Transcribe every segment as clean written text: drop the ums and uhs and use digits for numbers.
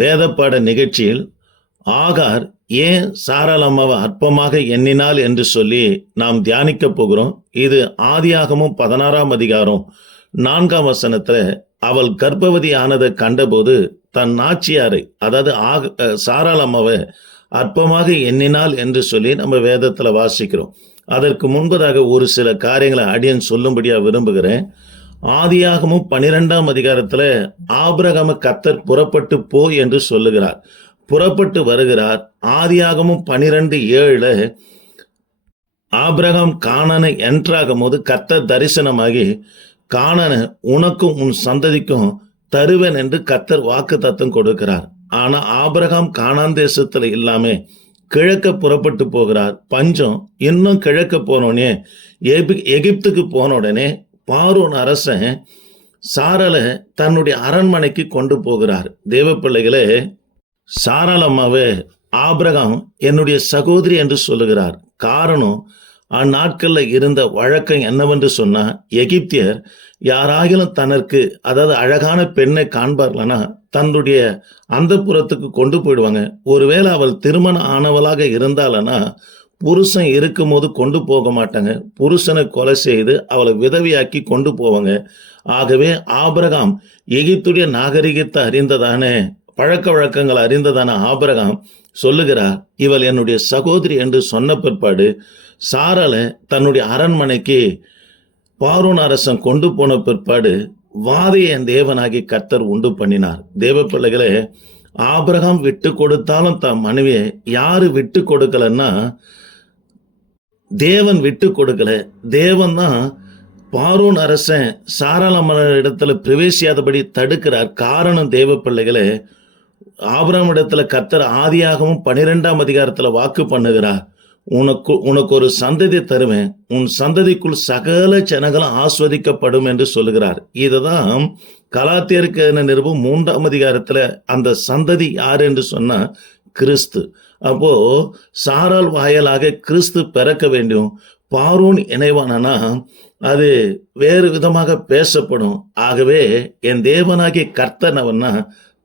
வேதப்பாட நிகழ்ச்சியில் ஆகார் ஏன் சாராள் அம்மாவை அற்பமாக எண்ணினாள் என்று சொல்லி நாம் தியானிக்க போகிறோம். இது ஆதியாகமும் 16ஆம் அதிகாரம் 4ஆம் வசனத்துல அவள் கர்ப்பவதி ஆனதை கண்டபோது தன் நாச்சியாரை, அதாவது சாராள் அம்மாவை அற்பமாக எண்ணினாள் என்று சொல்லி நம்ம வேதத்துல வாசிக்கிறோம். அதற்கு முன்பதாக ஒரு சில காரியங்களை அடியன் சொல்லும்படியா விரும்புகிறேன். ஆதியாகமும் 12ஆம் அதிகாரத்துல ஆபிரகாம கர்த்தர் புறப்பட்டு போ என்று சொல்லுகிறார். புறப்பட்டு வருகிறார். ஆதியாகமும் 12:7 ஆபிரகாம் கானானை என்ட்ராகும் போது கர்த்தர் தரிசனமாகி கானானை உனக்கும் உன் சந்ததிக்கும் தருவேன் என்று கர்த்தர் வாக்கு தத்தம் கொடுக்கிறார். ஆனா ஆபிரகாம் கானான் தேசத்துல இல்லாம கிழக்க புறப்பட்டு போகிறார். பஞ்சம் இன்னும் கிழக்க போனோடனே எகிப்துக்கு போன உடனே பார்வோன் அரசன் சாராளை தன்னுடைய அரண்மனைக்கு கொண்டு போகிறார். தேவ பிள்ளைகளே, சாராள் அம்மாவை ஆபிரகாம் என்னுடைய சகோதரி என்று சொல்லுகிறார். காரணம், அந்நாட்கள்ல இருந்த வழக்கம் என்னவென்று சொன்னா, எகிப்தியர் யாராகிலும் தனக்கு, அதாவது அழகான பெண்ணை காண்பார்கள்னா தன்னுடைய அந்த புறத்துக்கு கொண்டு போயிடுவாங்க. ஒருவேளை அவள் திருமணம் ஆனவளாக இருந்தாலனா புருஷன் இருக்கும் போது கொண்டு போக மாட்டாங்க. புருஷனை கொலை செய்து அவளை விதவியாக்கி கொண்டு போவாங்க. ஆகவே ஆபிரகாம் எகிப்துடைய நாகரிகத்தை அறிந்ததான பழக்க வழக்கங்கள் அறிந்ததான ஆபிரகாம் சொல்லுகிறார், இவள் என்னுடைய சகோதரி என்று சொன்ன பிற்பாடு சாராளை தன்னுடைய அரண்மனைக்கு பார்வோன் அரசன் கொண்டு போன பிற்பாடு வாதையை என் தேவனாகி கர்த்தர் உண்டு பண்ணினார். தேவ பிள்ளைகளே, ஆபிரகாம் விட்டு கொடுத்தாலும் தன் மனைவியை யாரு விட்டு கொடுக்கலன்னா தேவன் விட்டு கொடுக்கல. தேவன் தான் பார்வோன் அரசன் சாராள் இடத்துல பிரவேசியாதபடி தடுக்கிறார். காரணம் தேவ பிள்ளைகளே, ஆபிரகாம் இடத்துல கர்த்தர் ஆதியாகமும் 12ஆம் அதிகாரத்துல வாக்கு பண்ணுகிறார், உனக்கு ஒரு சந்ததி தருவேன், உன் சந்ததிக்குள் சகல ஜனங்களும் ஆஸ்வதிக்கப்படும் என்று சொல்லுகிறார். இதுதான் கலாத்தியருக்கு நிருபம் 3ஆம் அதிகாரத்துல அந்த சந்ததி யார் என்று சொன்னா கிறிஸ்து. அப்போ சாராள் வாயிலாக கிறிஸ்து பிறக்க வேண்டும். பார்வோன் இணைவானா அது வேறு விதமாக பேசப்படும். ஆகவே என் தேவனாகிய கர்த்தனவன்னா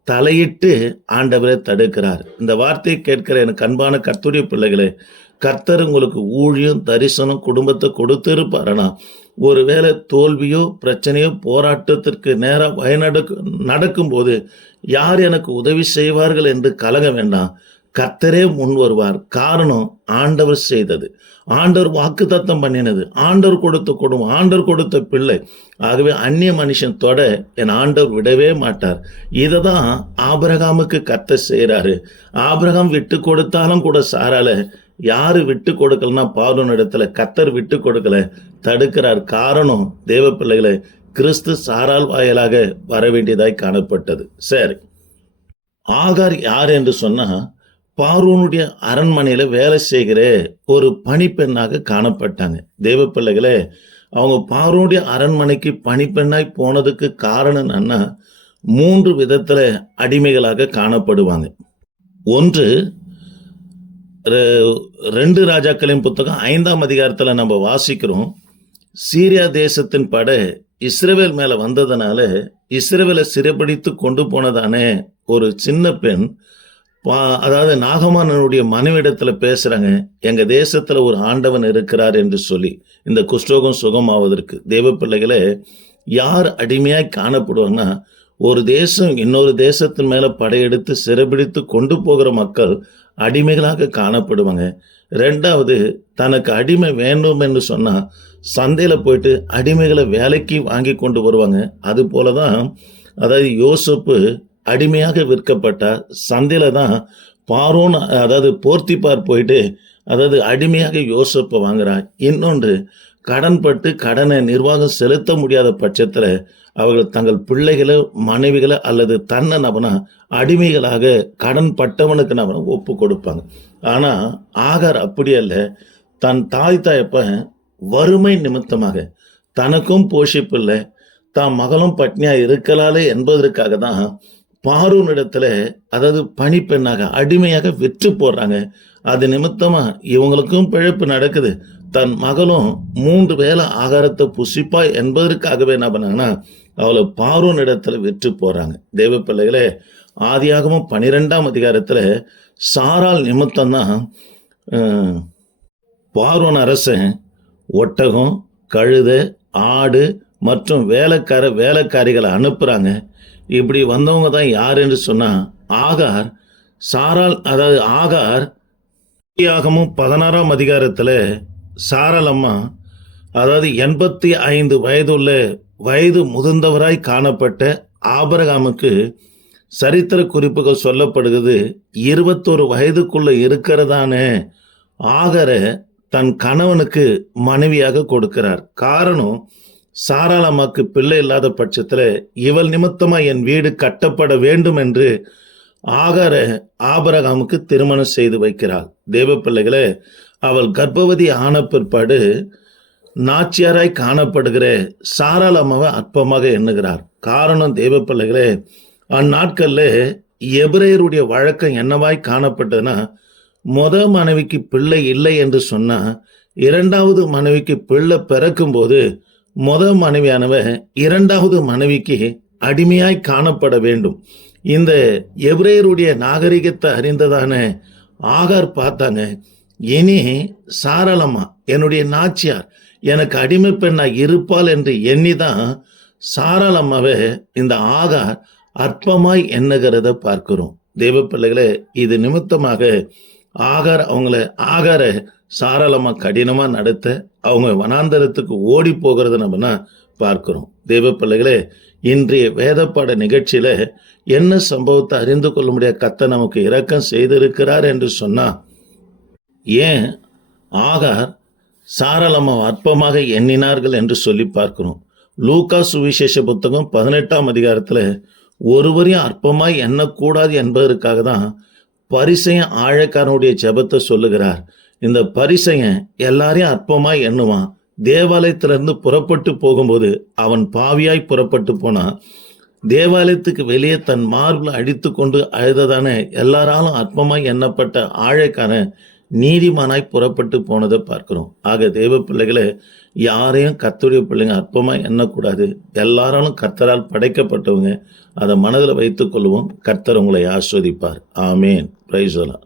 தலையிட்டு ஆண்டவரை தடுக்கிறார். இந்த வார்த்தையை கேட்கிற எனக்கு அன்பான கர்த்தருடைய பிள்ளைகளே, கர்த்தர் உங்களுக்கு ஊழியம் தரிசனம் குடும்பத்தை கொடுத்திருப்பாரனா ஒருவேளை தோல்வியோ பிரச்சனையோ போராட்டத்திற்கு நேரம் நடக்கும் போது யார் எனக்கு உதவி செய்வார்கள் என்று கலங்க வேண்டாம். கர்த்தரே முன் வருவார். காரணம், ஆண்டவர் செய்தது, ஆண்டவர் வாக்கு தத்தம் பண்ணினது, ஆண்டவர் கொடுத்த குடும்பம், ஆண்டவர் கொடுத்த பிள்ளை. ஆகவே அந்நிய மனுஷன் தொட என் ஆண்டவர் விடவே மாட்டார். இததான் ஆபிரகாமுக்கு கர்த்தர் செய்யறாரு. ஆபிரகாம் விட்டு கொடுத்தாலும் கூட சாரால யாரு விட்டு கொடுக்கலன்னா பார்வோன் இடத்துல கர்த்தர் விட்டு கொடுக்கல, தடுக்கிறார். காரணம் தேவ பிள்ளைகளை, கிறிஸ்து சாராள் வாயிலாக வர வேண்டியதாய் காணப்பட்டது. சரி, ஆகார் யார் என்று சொன்னா பார்வோனுடைய அரண்மனையில வேலை செய்கிற ஒரு பணிப்பெண்ணாக காணப்பட்டாங்க. தேவ பிள்ளைகளே, அவங்க பார்வோனுடைய அரண்மனைக்கு பணிப்பெண்ணாய் போனதுக்கு காரணம் என்னன்னா 3 விதத்துல அடிமைகளாக காணப்படுவாங்க. ஒன்று, 2 ராஜாக்களின் புத்தகம் 5ஆம் அதிகாரத்துல நம்ம வாசிக்கிறோம், சீரியா தேசத்தின் படை இஸ்ரவேல் மேல வந்ததுனால இஸ்ரவேலை சிறைப்பிடித்து கொண்டு போனதானே ஒரு சின்ன பெண், அதாவது நாகமானனுடைய மனைவிடத்துல பேசுறாங்க, எங்க தேசத்துல ஒரு ஆண்டவன் இருக்கிறார் என்று சொல்லி இந்த குஷ்டரோகம் சுகமாவதற்கு. தேவ பிள்ளைகளே, யார் அடிமையாய் காணப்படுவாங்கன்னா ஒரு தேசம் இன்னொரு தேசத்தின் மேல படையெடுத்து சிறைபிடித்து கொண்டு போகிற மக்கள் அடிமைகளாக காணப்படுவாங்க. 2வது, தனக்கு அடிமை வேண்டும் என்று சொன்னா சந்தையில போயிட்டு அடிமைகளை வேலைக்கு வாங்கி கொண்டு வருவாங்க. அது போலதான், அதாவது யோசேப்பு அடிமையாக விற்கப்பட்டார். சந்தையில தான் பார்வோன், அதாவது போர்த்திபார் போயிட்டு அதாவது அடிமையாக யோசேப்பை வாங்குறார். இன்னொன்று, கடன்பட்டு கடனை நிர்வாகம் செலுத்த முடியாத பட்சத்துல அவர்கள் தங்கள் பிள்ளைகளை மனைவிகளை அல்லது தன்னை நபனா அடிமைகளாக கடன் பட்டவனுக்கு நபனை ஒப்பு கொடுப்பாங்க. ஆனா ஆகார் அப்படி அல்ல. தன் தாய் தாயப்ப வறுமை நிமித்தமாக தனக்கும் போஷிப்பில்லை, தான் மகளும் பட்னியா இருக்கலாலே என்பதற்காக தான் பார்வோன் இடத்துல, அதாவது பணிப்பெண்ணாக அடிமையாக விற்று போடுறாங்க. அது நிமித்தமா இவங்களுக்கும் பிழைப்பு நடக்குது, தன் மகளும் 3 வேளை ஆகாரத்தை புசிப்பா என்பதற்காகவே என்ன பண்ணாங்கன்னா அவளை பார்வோன் இடத்துல விற்று போறாங்க. தேவ பிள்ளைகளே, ஆதியாகமம் 12ஆம் அதிகாரத்தில் சாராள் நிமித்தம்தான் பார்வோன் அரசன் ஒட்டகம், கழுதை, ஆடு மற்றும் வேலைக்காரிகளை அனுப்புகிறாங்க. இப்படி வந்தவங்க தான் யார் என்று சொன்னால் ஆகார். சாராள், அதாவது ஆகார் ஆதியாகமம் 16ஆம் அதிகாரத்தில் சாராள் அம்மா, அதாவது 85 வயது முதிர்ந்தவராய் காணப்பட்ட ஆபிரகாமுக்கு சரித்திர குறிப்புகள் சொல்லப்படுகிறது. 21 வயதுக்குள்ள இருக்கிறதான ஆகாரை தன் கணவனுக்கு மனைவியாக கொடுக்கிறார். காரணம், சாராள் அம்மாக்கு பிள்ளை இல்லாத பட்சத்தில் இவள் நிமித்தமா என் வீடு கட்டப்பட வேண்டும் என்று ஆகாரை ஆபிரகாமுக்கு திருமணம் செய்து வைக்கிறாள். தேவ பிள்ளைகளே, அவள் கர்ப்பவதி ஆன பிற்பாடு நாச்சியாராய் காணப்படுகிற சாராள் அம்மாவை அற்பமாக எண்ணுகிறார். காரணம், தேவ பிள்ளைகளே, அந்நாட்களில் எபிரேயருடைய வழக்கம் என்னவாய் காணப்பட்டதுன்னா, மனைவிக்கு பிள்ளை இல்லை என்று சொன்னா, 2வது மனைவிக்கு பிள்ளை பிறக்கும்போது மனைவியானவ 2வது மனைவிக்கு அடிமையாய் காணப்பட வேண்டும். இந்த எபிரேயருடைய நாகரிகத்தை அறிந்ததான ஆகார் பார்த்தாங்க, இனி சாராள் அம்மா என்னுடைய நாச்சியார் எனக்கு அடிமை பெண்ணா இருப்பாள் என்று எண்ணிதான் சாராள் அம்மாவை இந்த ஆகார் அற்பமாய் எண்ணுகிறத பார்க்கிறோம். தேவ பிள்ளைகளே, இது நிமித்தமாக ஆகாரை சாராள் அம்மா கடினமா நடத்த அவங்க வனாந்தரத்துக்கு ஓடி போகிறத நம்ம பார்க்கிறோம். தேவ பிள்ளைகளே, இன்றைய வேதப்பாட நிகழ்ச்சியில என்ன சம்பவத்தை அறிந்து கொள்ள முடியாத கர்த்தர் நமக்கு இரக்கம் செய்திருக்கிறார் என்று சொன்னா, ஏன் ஆகார் சாராள் அம்மா அற்பமாக எண்ணினார்கள் என்று சொல்லி பார்க்கிறோம். லூக்கா சுவிசேஷ புத்தகம் 18ஆம் அதிகாரத்தில் ஒருவரையும் அற்பமாய் எண்ணக்கூடாது என்பதற்காக தான் பரிசையன் ஆழக்காரனுடைய ஜெபத்தை சொல்லுகிறார். இந்த பரிசையன் எல்லாரையும் அற்பமாய் எண்ணுவான். தேவாலயத்திலிருந்து புறப்பட்டு போகும்போது அவன் பாவியாய் புறப்பட்டு போனா, தேவாலயத்துக்கு வெளியே தன் மார்பில் அடித்து கொண்டு அழுததான எல்லாராலும் அற்பமாய் எண்ணப்பட்ட ஆழக்காரன் நீதிமானாய் புறப்பட்டு போனதை பார்க்கிறோம். ஆக தேவ பிள்ளைகளை, யாரையும் கர்த்தருடைய பிள்ளைங்க அற்பமாய் எண்ணக்கூடாது. எல்லாராலும் கர்த்தரால் படைக்கப்பட்டவங்க. அதை மனதில் வைத்துக் கொள்வோம். கர்த்தர் உங்களை ஆஸ்வதிப்பார். ஆமேன். Praise the Lord.